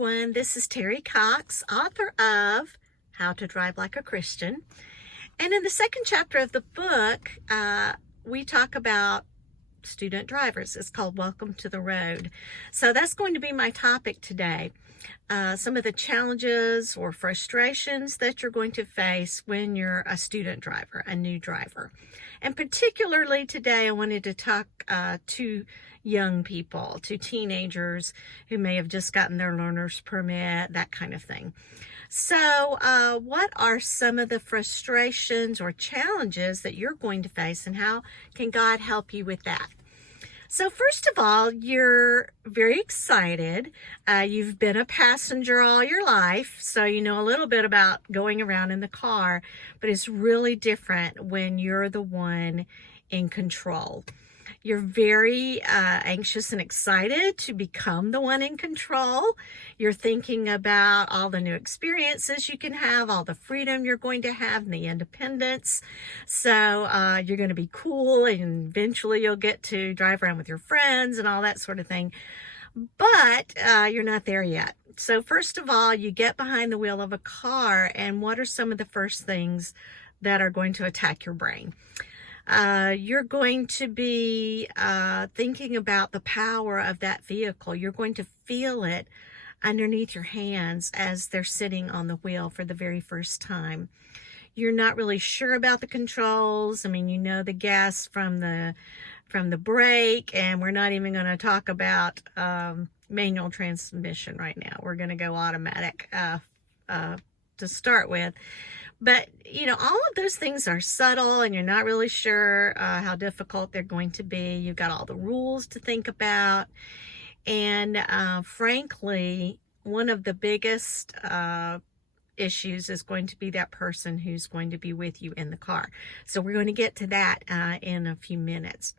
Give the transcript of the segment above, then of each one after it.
everyone. This is Terry Cox, author of How to Drive Like a Christian. And in the second chapter of the book, we talk about student drivers. It's called Welcome to the Road. So that's going to be my topic today. Some of the challenges or frustrations that you're going to face when you're a student driver, a new driver. And particularly today, I wanted to talk to young people, to teenagers who may have just gotten their learner's permit, that kind of thing. So what are some of the frustrations or challenges that you're going to face, and how can God help you with that? So first of all, you're very excited. You've been a passenger all your life, so you know a little bit about going around in the car, but it's really different when you're the one in control. You're very anxious and excited to become the one in control. You're thinking about all the new experiences you can have, all the freedom you're going to have, and the independence. So you're going to be cool, and eventually you'll get to drive around with your friends and all that sort of thing. But you're not there yet. So first of all, you get behind the wheel of a car, and what are some of the first things that are going to attack your brain? You're going to be thinking about the power of that vehicle. You're going to feel it underneath your hands as they're sitting on the wheel for the very first time. You're not really sure about the controls. I mean, you know the gas from the brake, and we're not even going to talk about manual transmission right now. We're going to go automatic to start with. But, you know, all of those things are subtle, and you're not really sure how difficult they're going to be. You've got all the rules to think about. And frankly, one of the biggest issues is going to be that person who's going to be with you in the car. So we're going to get to that in a few minutes.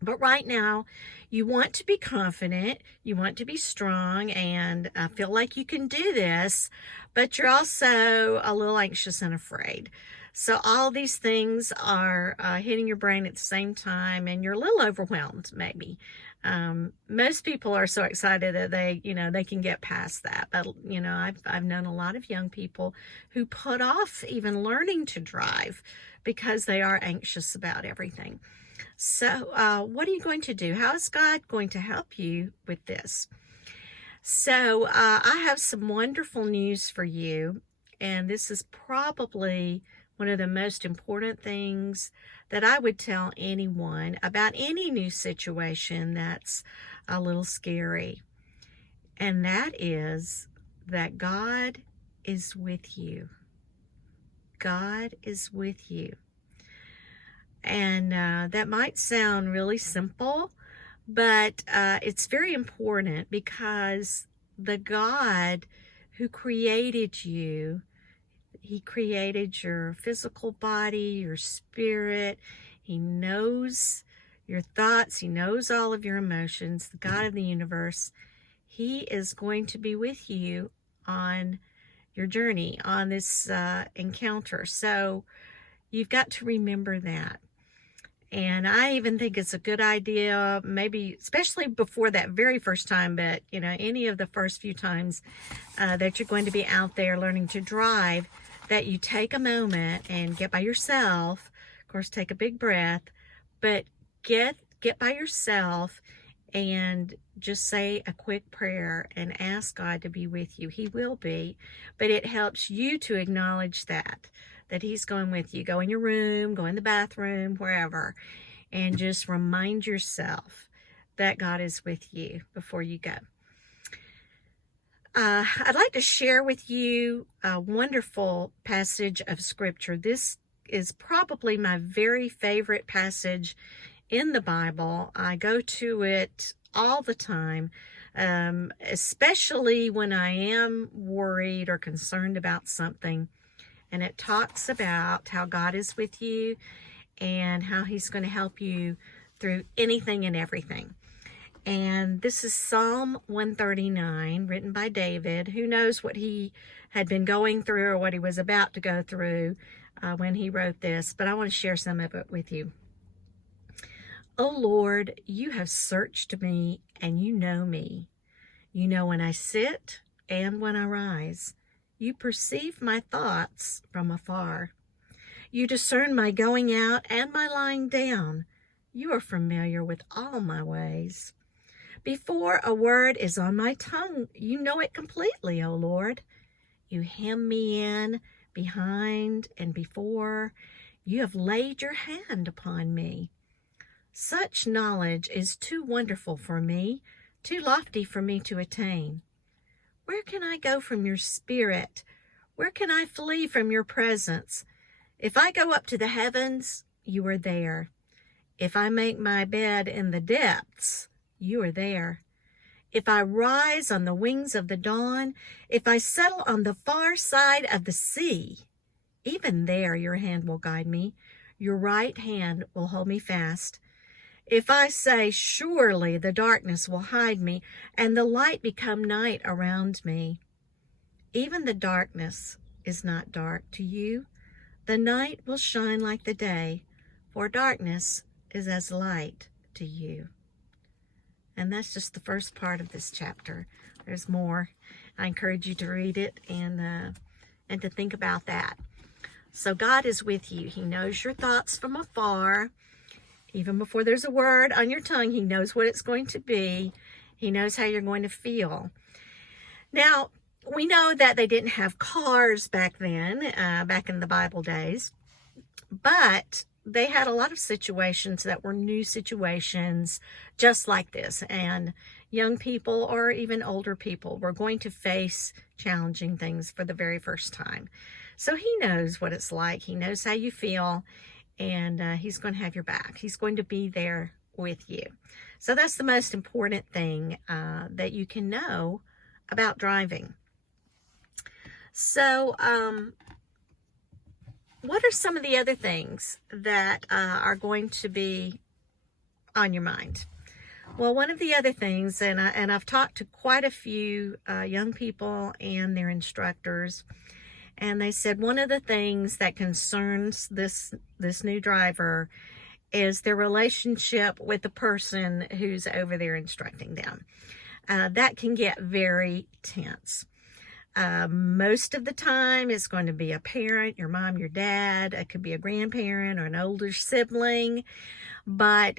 But right now, you want to be confident, you want to be strong, and feel like you can do this, but you're also a little anxious and afraid. So all these things are hitting your brain at the same time, and you're a little overwhelmed, maybe. Most people are so excited that they can get past that. But, I've known a lot of young people who put off even learning to drive because they are anxious about everything. So what are you going to do? How is God going to help you with this? So I have some wonderful news for you, and this is probably one of the most important things that I would tell anyone about any new situation that's a little scary. And that is that God is with you. God is with you. And that might sound really simple, but it's very important, because the God who created you, He created your physical body, your spirit. He knows your thoughts. He knows all of your emotions. The God of the universe, He is going to be with you on your journey, on this encounter. So you've got to remember that. And I even think it's a good idea, maybe especially before that very first time, but any of the first few times that you're going to be out there learning to drive, that you take a moment and get by yourself. Of course, take a big breath, but get by yourself and just say a quick prayer and ask God to be with you. He will be, but it helps you to acknowledge that He's going with you. Go in your room, go in the bathroom, wherever, and just remind yourself that God is with you before you go. I'd like to share with you a wonderful passage of Scripture. This is probably my very favorite passage in the Bible. I go to it all the time, especially when I am worried or concerned about something. And it talks about how God is with you and how He's going to help you through anything and everything. And this is Psalm 139, written by David. Who knows what he had been going through or what he was about to go through when he wrote this, but I want to share some of it with you. O Lord, you have searched me and you know me. You know when I sit and when I rise. You perceive my thoughts from afar. You discern my going out and my lying down. You are familiar with all my ways. Before a word is on my tongue, you know it completely, O Lord. You hem me in, behind and before. You have laid your hand upon me. Such knowledge is too wonderful for me, too lofty for me to attain. Where can I go from your spirit? Where can I flee from your presence? If I go up to the heavens, you are there. If I make my bed in the depths, you are there. If I rise on the wings of the dawn, if I settle on the far side of the sea, even there your hand will guide me. Your right hand will hold me fast. If I say, surely the darkness will hide me, and the light become night around me. Even the darkness is not dark to you. The night will shine like the day, for darkness is as light to you. And that's just the first part of this chapter. There's more. I encourage you to read it and to think about that. So God is with you. He knows your thoughts from afar. Even before there's a word on your tongue, he knows what it's going to be. He knows how you're going to feel. Now, we know that they didn't have cars back then, back in the Bible days, but they had a lot of situations that were new situations just like this. And young people or even older people were going to face challenging things for the very first time. So he knows what it's like. He knows how you feel. And he's going to have your back. He's going to be there with you. So that's the most important thing that you can know about driving. So what are some of the other things that are going to be on your mind? Well, one of the other things, and I've talked to quite a few young people and their instructors, and they said one of the things that concerns this new driver is their relationship with the person who's over there instructing them. That can get very tense. Most of the time, it's going to be a parent, your mom, your dad. It could be a grandparent or an older sibling. But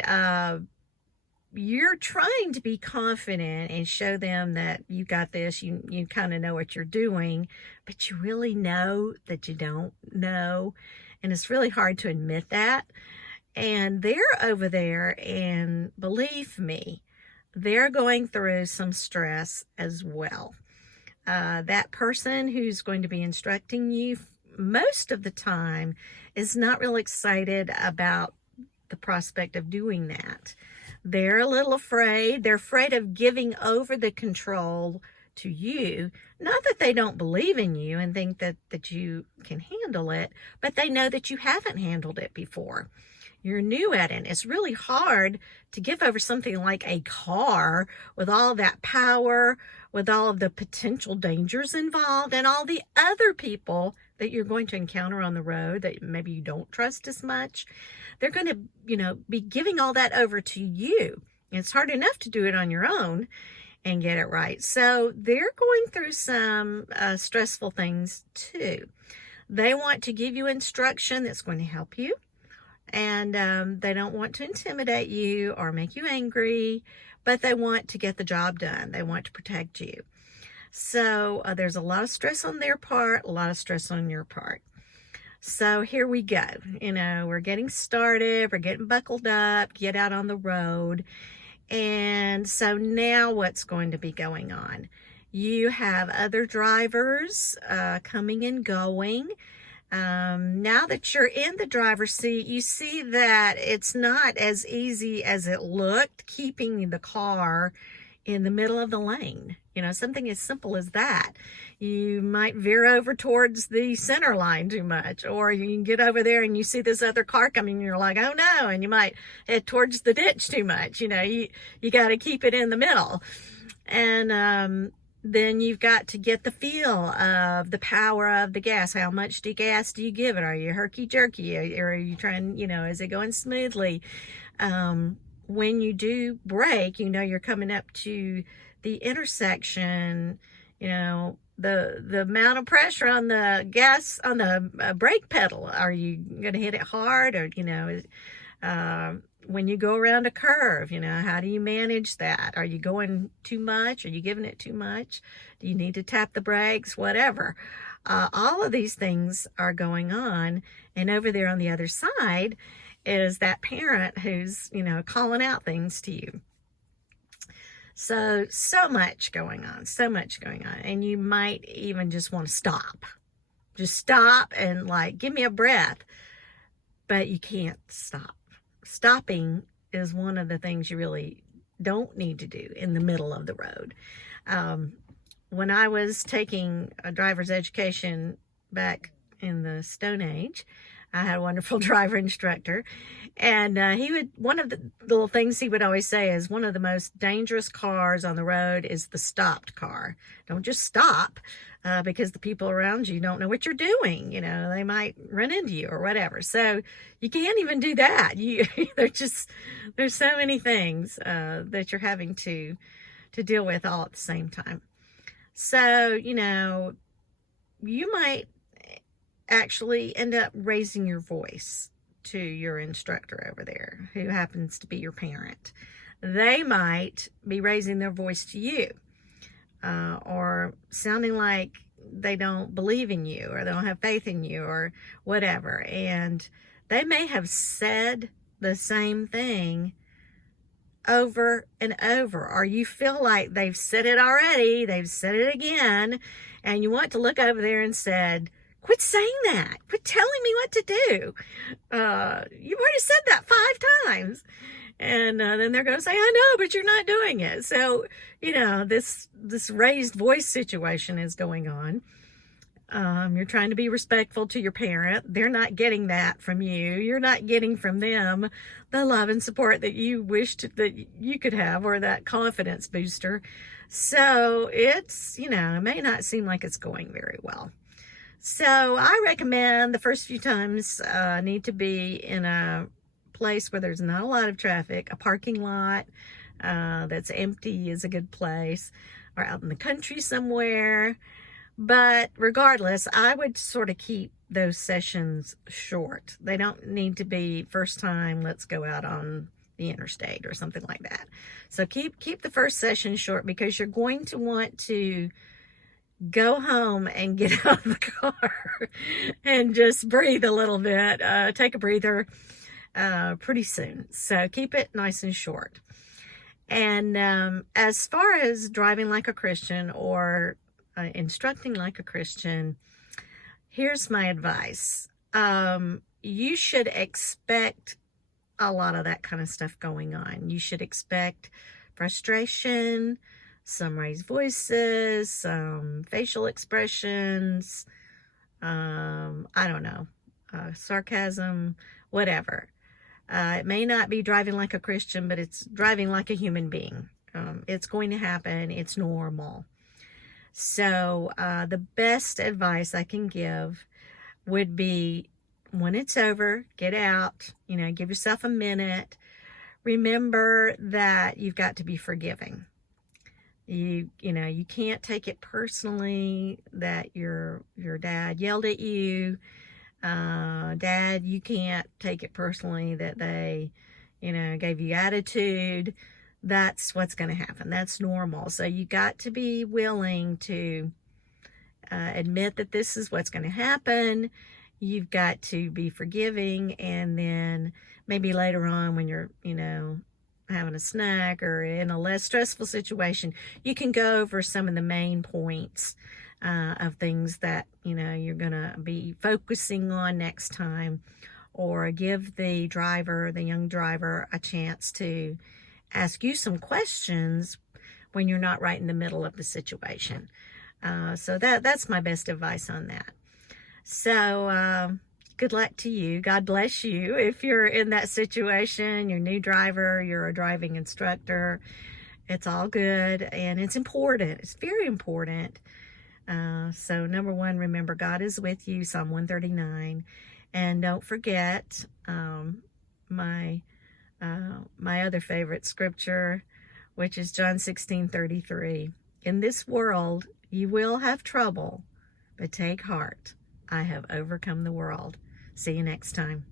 you're trying to be confident and show them that you got this, you kind of know what you're doing, but you really know that you don't know. And it's really hard to admit that. And they're over there, and believe me, they're going through some stress as well. That person who's going to be instructing you most of the time is not real excited about the prospect of doing that. They're a little afraid. They're afraid of giving over the control to you. Not that they don't believe in you and think that you can handle it, but they know that you haven't handled it before. You're new at it. It's really hard to give over something like a car with all that power, with all of the potential dangers involved, and all the other people that you're going to encounter on the road that maybe you don't trust as much. They're going to, be giving all that over to you. It's hard enough to do it on your own and get it right. So they're going through some stressful things too. They want to give you instruction that's going to help you. And they don't want to intimidate you or make you angry, but they want to get the job done. They want to protect you. So there's a lot of stress on their part, a lot of stress on your part. So here we go. We're getting started. We're getting buckled up, get out on the road. And so now what's going to be going on? You have other drivers coming and going. Now that you're in the driver's seat, you see that it's not as easy as it looked keeping the car in the middle of the lane. Something as simple as that. You might veer over towards the center line too much, or you can get over there and you see this other car coming and you're like, oh no, and you might head towards the ditch too much. You got to keep it in the middle. And then you've got to get the feel of the power of the gas. How much gas do you give it? Are you herky-jerky? Or are you trying, is it going smoothly? When you do brake, you're coming up to the intersection, the amount of pressure on the gas, on the brake pedal. Are you going to hit it hard? Or, when you go around a curve, how do you manage that? Are you going too much? Are you giving it too much? Do you need to tap the brakes? Whatever. All of these things are going on. And over there on the other side is that parent who's, calling out things to you. So much going on, so much going on. And you might even just want to stop. Just stop and give me a breath. But you can't stop. Stopping is one of the things you really don't need to do in the middle of the road. When I was taking a driver's education back in the Stone Age, I had a wonderful driver instructor, and one of the little things he would always say is one of the most dangerous cars on the road is the stopped car. Don't just stop because the people around you don't know what you're doing. They might run into you or whatever. So you can't even do that. There's so many things that you're having to deal with all at the same time. So, you might actually end up raising your voice to your instructor over there, who happens to be your parent. They might be raising their voice to you, or sounding like they don't believe in you, or they don't have faith in you, or whatever. And they may have said the same thing over and over, or you feel like they've said it already, they've said it again, and you want to look over there and said, quit saying that. Quit telling me what to do. You've already said that 5 times. And then they're going to say, I know, but you're not doing it. So, this raised voice situation is going on. You're trying to be respectful to your parent. They're not getting that from you. You're not getting from them the love and support that you wished that you could have, or that confidence booster. So it's, it may not seem like it's going very well. So I recommend the first few times need to be in a place where there's not a lot of traffic. A parking lot that's empty is a good place, or out in the country somewhere. But regardless, I would sort of keep those sessions short. They don't need to be first time, let's go out on the interstate or something like that. So keep the first session short, because you're going to want to go home and get out of the car and just breathe a little bit, take a breather pretty soon. So keep it nice and short. And as far as driving like a Christian, or instructing like a Christian, here's my advice. You should expect a lot of that kind of stuff going on. You should expect frustration, some raised voices, some facial expressions, I don't know, sarcasm, whatever. It may not be driving like a Christian, but it's driving like a human being. It's going to happen. It's normal. So the best advice I can give would be, when it's over, get out, give yourself a minute. Remember that you've got to be forgiving. You can't take it personally that your dad yelled at you. Dad, you can't take it personally that they, gave you attitude. That's what's going to happen. That's normal. So you got to be willing to admit that this is what's going to happen. You've got to be forgiving, and then maybe later on when you're, having a snack or in a less stressful situation, you can go over some of the main points of things that, you're going to be focusing on next time, or give the young driver, a chance to ask you some questions when you're not right in the middle of the situation. So that's my best advice on that. So, good luck to you. God bless you if you're in that situation. You're a new driver, you're a driving instructor. It's all good, and it's important. It's very important. So number 1, remember God is with you, Psalm 139. And don't forget my other favorite scripture, which is John 16:33. In this world, You will have trouble, but take heart. I have overcome the world. See you next time.